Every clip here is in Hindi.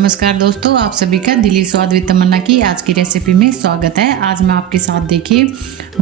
नमस्कार दोस्तों, आप सभी का दिली स्वाद विद तमन्ना की आज की रेसिपी में स्वागत है। आज मैं आपके साथ देखिए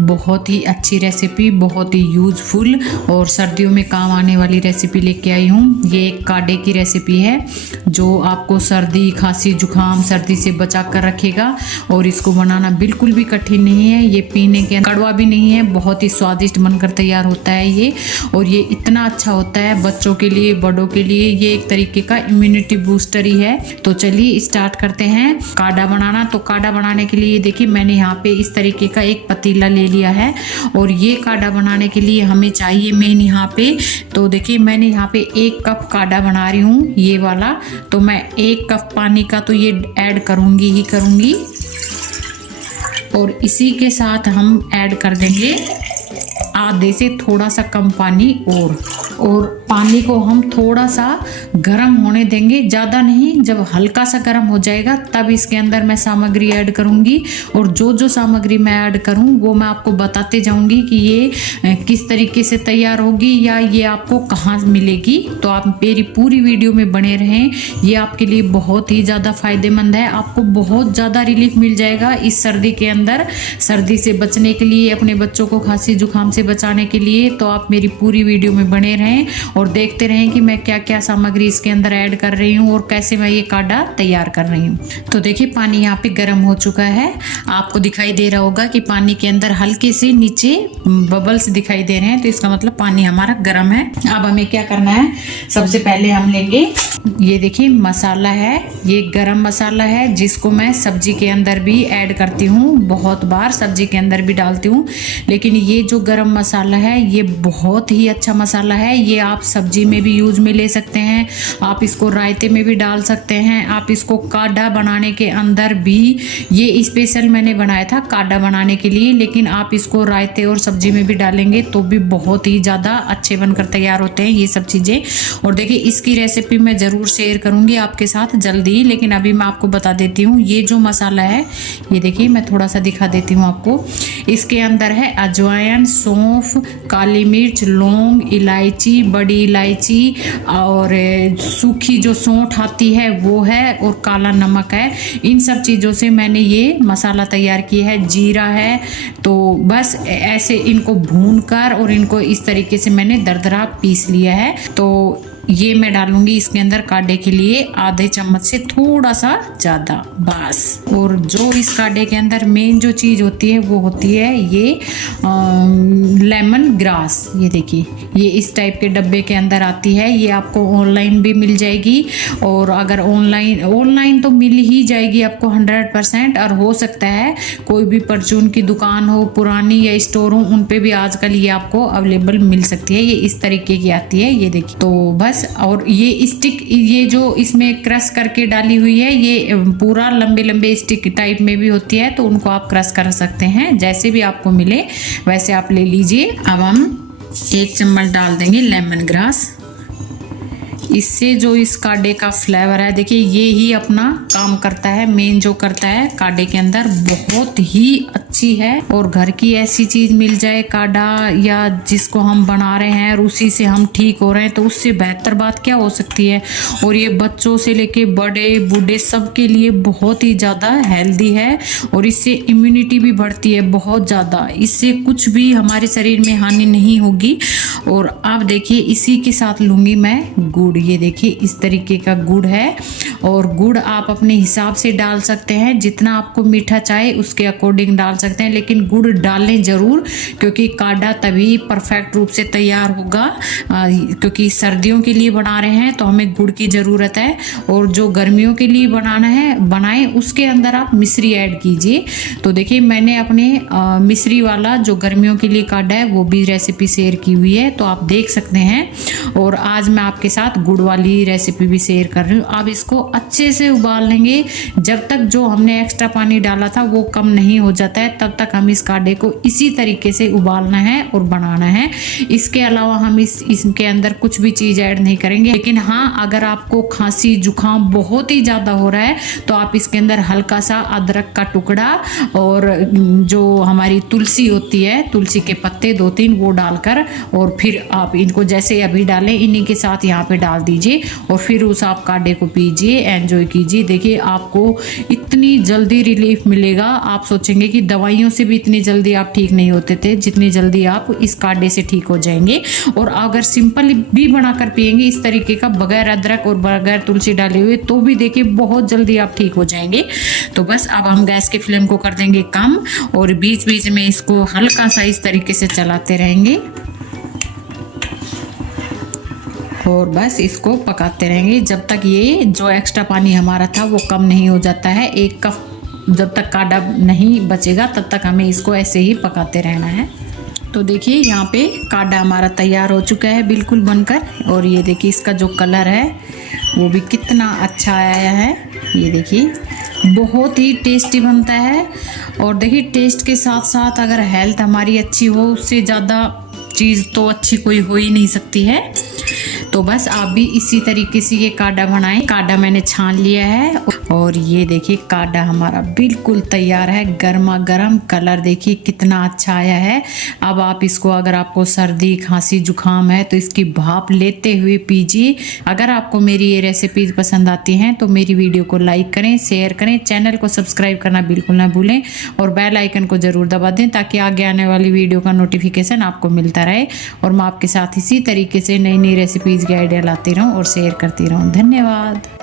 बहुत ही अच्छी रेसिपी, बहुत ही यूज़फुल और सर्दियों में काम आने वाली रेसिपी लेके आई हूँ। ये एक काढ़े की रेसिपी है जो आपको सर्दी, खांसी, जुकाम, सर्दी से बचा कर रखेगा और इसको बनाना बिल्कुल भी कठिन नहीं है। ये पीने के कड़वा भी नहीं है, बहुत ही स्वादिष्ट बनकर तैयार होता है ये। और ये इतना अच्छा होता है बच्चों के लिए, बड़ों के लिए। ये एक तरीके का इम्यूनिटी बूस्टर ही है। तो चलिए स्टार्ट करते हैं काढ़ा बनाना। तो काढ़ा बनाने के लिए देखिए मैंने यहाँ पे इस तरीके का एक पतीला ले लिया है और ये काढ़ा बनाने के लिए हमें चाहिए मेन यहाँ पे, तो देखिए मैंने यहाँ पे 1 कप काढ़ा बना रही हूँ ये वाला। तो मैं 1 कप पानी का तो ये ऐड करूँगी ही करूँगी और इसी के साथ हम ऐड कर देंगे आधे से थोड़ा सा कम पानी और पानी को हम थोड़ा सा गर्म होने देंगे, ज़्यादा नहीं। जब हल्का सा गर्म हो जाएगा तब इसके अंदर मैं सामग्री ऐड करूँगी और जो सामग्री मैं ऐड करूँ वो मैं आपको बताते जाऊँगी कि ये किस तरीके से तैयार होगी या ये आपको कहाँ मिलेगी। तो आप मेरी पूरी वीडियो में बने रहें, ये आपके लिए बहुत ही ज़्यादा फ़ायदेमंद है। आपको बहुत ज़्यादा रिलीफ मिल जाएगा इस सर्दी के अंदर। सर्दी से बचने के लिए, अपने बच्चों को खांसी जुकाम से बचाने के लिए तो आप मेरी पूरी वीडियो में बने रहें और देखते रहें कि मैं क्या क्या सामग्री इसके अंदर ऐड कर रही हूँ और कैसे मैं ये काढ़ा तैयार कर रही हूँ। तो देखिए पानी यहाँ पे गर्म हो चुका है। आपको दिखाई दे रहा होगा कि पानी के अंदर हल्के से नीचे बबल्स दिखाई दे रहे हैं, तो इसका मतलब पानी हमारा गर्म है। अब हमें क्या करना है, सबसे पहले हम लेंगे ये देखिए मसाला है, ये गरम मसाला है जिसको मैं सब्जी के अंदर भी ऐड करती हूँ, बहुत बार सब्जी के अंदर भी डालती हूँ। लेकिन ये जो गरम मसाला है ये बहुत ही अच्छा मसाला है। ये आप सब्जी में भी यूज में ले सकते हैं, आप इसको रायते में भी डाल सकते हैं, आप इसको काढ़ा बनाने के अंदर भी, ये स्पेशल मैंने बनाया था काढ़ा बनाने के लिए, लेकिन आप इसको रायते और सब्जी में भी डालेंगे तो भी बहुत ही ज़्यादा अच्छे बनकर तैयार होते हैं ये सब चीज़ें। और देखिए इसकी रेसिपी मैं ज़रूर शेयर करूँगी आपके साथ जल्दी, लेकिन अभी मैं आपको बता देती हूँ ये जो मसाला है, ये देखिए मैं थोड़ा सा दिखा देती हूँ आपको। इसके अंदर है अजवाइन, सौंफ, काली मिर्च, लौंग, इलायची, बड़ी इलायची और सूखी जो सौंठ आती है वो है और काला नमक है। इन सब चीज़ों से मैंने ये मसाला तैयार किया है। जीरा है। तो बस ऐसे इनको भूनकर और इनको इस तरीके से मैंने दरदरा पीस लिया है। तो ये मैं डालूंगी इसके अंदर काढ़े के लिए आधे चम्मच से थोड़ा सा ज़्यादा बस। और जो इस काढ़े के अंदर मेन जो चीज़ होती है वो होती है ये लेमन ग्रास। ये देखिए ये इस टाइप के डब्बे के अंदर आती है। ये आपको ऑनलाइन भी मिल जाएगी और अगर ऑनलाइन तो मिल ही जाएगी आपको 100%। और हो सकता है कोई भी परचून की दुकान हो पुरानी या स्टोर हो उन पे भी आजकल ये आपको अवेलेबल मिल सकती है। ये इस तरीके की आती है, ये देखिए। तो बस, और ये स्टिक, ये जो इसमें क्रश करके डाली हुई है ये पूरा लंबे लंबे स्टिक टाइप में भी होती है, तो उनको आप क्रश कर सकते हैं, जैसे भी आपको मिले वैसे आप ले लीजिए। अब हम 1 चम्मच डाल देंगे लेमन ग्रास। इससे जो इस काढ़े का फ्लेवर है देखिए ये ही अपना काम करता है, मेन जो करता है काढ़े के अंदर, बहुत ही अच्छी है। और घर की ऐसी चीज़ मिल जाए काढ़ा या जिसको हम बना रहे हैं और उसी से हम ठीक हो रहे हैं तो उससे बेहतर बात क्या हो सकती है। और ये बच्चों से लेके बड़े बूढ़े सबके लिए बहुत ही ज़्यादा हेल्दी है और इससे इम्यूनिटी भी बढ़ती है बहुत ज़्यादा। इससे कुछ भी हमारे शरीर में हानि नहीं होगी। और अब देखिए इसी के साथ लूँगी मैं गुड़। ये देखिए इस तरीके का गुड़ है और गुड़ आप अपने हिसाब से डाल सकते हैं, जितना आपको मीठा चाहे उसके अकॉर्डिंग डाल सकते हैं, लेकिन गुड़ डालें ज़रूर क्योंकि काढ़ा तभी परफेक्ट रूप से तैयार होगा। क्योंकि सर्दियों के लिए बना रहे हैं तो हमें गुड़ की ज़रूरत है और जो गर्मियों के लिए बनाना है बनाएं उसके अंदर आप मिश्री ऐड कीजिए। तो देखिए मैंने अपने मिश्री वाला जो गर्मियों के लिए काढ़ा है वो भी रेसिपी शेयर की हुई है, तो आप देख सकते हैं। और आज मैं आपके साथ गुड़ वाली रेसिपी भी शेयर कर रही हूँ। अब इसको अच्छे से उबाल लेंगे जब तक जो हमने एक्स्ट्रा पानी डाला था वो कम नहीं हो जाता है, तब तक हम इस काढ़े को इसी तरीके से उबालना है और बनाना है। इसके अलावा हम इसके अंदर कुछ भी चीज़ ऐड नहीं करेंगे। लेकिन हाँ, अगर आपको खांसी जुकाम बहुत ही ज़्यादा हो रहा है तो आप इसके अंदर हल्का सा अदरक का टुकड़ा और जो हमारी तुलसी होती है, तुलसी के पत्ते 2-3 वो डालकर और फिर आप इनको जैसे अभी डालें इन्हीं के साथ यहाँ पे डाल डाल दीजिए और फिर उस आप काढ़े को पीजिए, एंजॉय कीजिए। देखिए आपको इतनी जल्दी रिलीफ मिलेगा, आप सोचेंगे कि दवाइयों से भी इतनी जल्दी आप ठीक नहीं होते थे जितनी जल्दी आप इस काढ़े से ठीक हो जाएंगे। और अगर सिंपल भी बनाकर पिएंगे इस तरीके का, बगैर अदरक और बगैर तुलसी डाले हुए, तो भी देखिए बहुत जल्दी आप ठीक हो जाएंगे। तो बस अब हम गैस की फ्लेम को कर देंगे कम और बीच बीच में इसको हल्का सा इस तरीके से चलाते रहेंगे और बस इसको पकाते रहेंगे जब तक ये जो एक्स्ट्रा पानी हमारा था वो कम नहीं हो जाता है। 1 कप जब तक काढ़ा नहीं बचेगा तब तक हमें इसको ऐसे ही पकाते रहना है। तो देखिए यहाँ पे काढ़ा हमारा तैयार हो चुका है बिल्कुल बनकर, और ये देखिए इसका जो कलर है वो भी कितना अच्छा आया है। ये देखिए बहुत ही टेस्टी बनता है। और देखिए टेस्ट के साथ साथ अगर हेल्थ हमारी अच्छी हो, उससे ज़्यादा चीज़ तो अच्छी कोई हो ही नहीं सकती है। तो बस आप भी इसी तरीके से ये काढ़ा बनाएं। काढ़ा मैंने छान लिया है और ये देखिए काढ़ा हमारा बिल्कुल तैयार है। गर्मा गर्म, कलर देखिए कितना अच्छा आया है। अब आप इसको, अगर आपको सर्दी खांसी जुकाम है तो इसकी भाप लेते हुए पीजिए। अगर आपको मेरी ये रेसिपीज पसंद आती हैं तो मेरी वीडियो को लाइक करें, शेयर करें, चैनल को सब्सक्राइब करना बिल्कुल ना भूलें और बेल आइकन को ज़रूर दबा दें ताकि आगे आने वाली वीडियो का नोटिफिकेशन आपको मिलता रहे और मैं आपके साथ इसी तरीके से नई नई रेसिपीज़ की आइडिया लाती रहूं और शेयर करती रहूं। धन्यवाद।